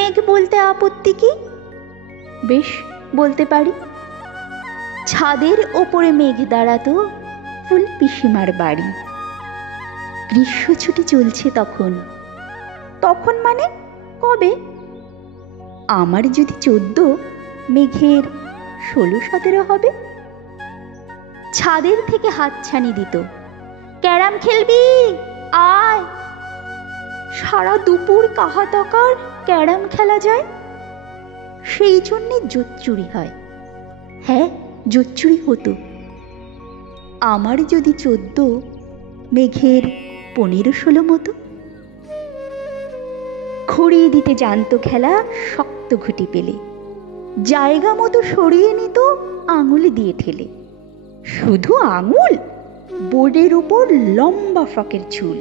মেঘ বলতে আপত্তি কি? বেশ, বলতে পারি। ছাদের ওপরে মেঘ দাঁড়াতো ফুল পিসিমার বাড়ি। গ্রীষ্ম ছুটি চলছে তখন। তখন মানে কবে? আমার যদি 14, মেঘের 16-17 হবে। ছাদের থেকে হাতছানি দিত, ক্যারাম খেলবি আয়। সারা দুপুর কাহাতকার ক্যারাম খেলা যায়। সেই জন্যে জোচ্চুরি হয়। হ্যাঁ, জোচ্চুরি হতো। আমার যদি 14, মেঘের 15-16 মতো। খড়িয়ে দিতে জানতো খেলা শক্ত ঘুটি পেলে। জায়গা মতো সরিয়ে নিত আঙুল দিয়ে ঠেলে। শুধু আঙুল, বোর্ডের উপর লম্বা ফ্রকের ঝুল।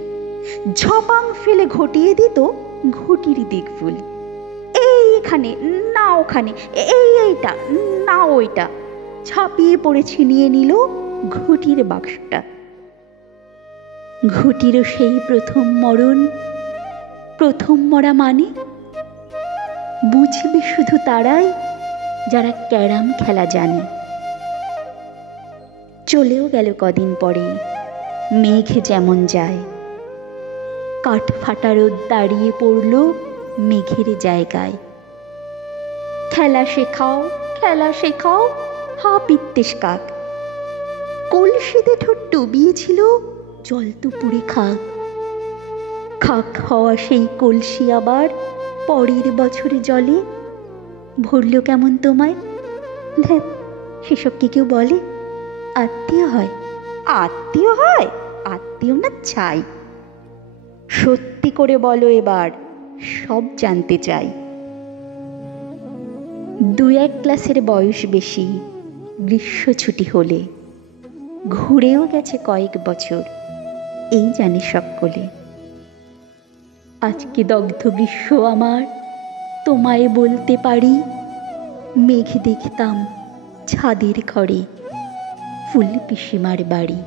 ঝপাং ফেলে ঘটিয়ে দিত ঘটির দিকফুল। এইখানে না ওখানে, এইটা না ওইটা। ছাপিয়ে পড়ে ছিনিয়ে নিল ঘটির বাক্সটা। ঘটিরও সেই প্রথম মরণ। প্রথম মরা মানে বুঝবে শুধু তারাই যারা ক্যারাম খেলা জানে। চলেও গেল কদিন পরে মেঘ যেমন যায়। কাঠ ফাটা রোদ দাঁড়িয়ে পড়ল মেঘের জায়গায়। খেলা শেখাও, খেলা শেখাও, হা পিত্তেশ কাক। কলসিতে ঠোঁট ডুবিয়েছিল জল তো পুড়ে খাক। খাক হওয়া সেই কলসি আবার পরের বছরে জলে ভরল কেমন তোমায়? ধ্যাৎ, সেসব কি কেউ বলে? আত্মীয় হয়, আত্মীয় হয়, আত্মীয় না চাই। সত্যি করে বলো এবার, সব জানতে চাই। 2-1 ক্লাসের বয়স বেশি, গ্রীষ্ম ছুটি হলে ঘুরেও গেছে কয়েক বছর, এই জানে সকলে। আজকে দগ্ধ গ্রীষ্ম আমার, তোমায় বলতে পারি মেঘ দেখতাম ছাদের ঘরে ফুল পিসিমার বাড়ি।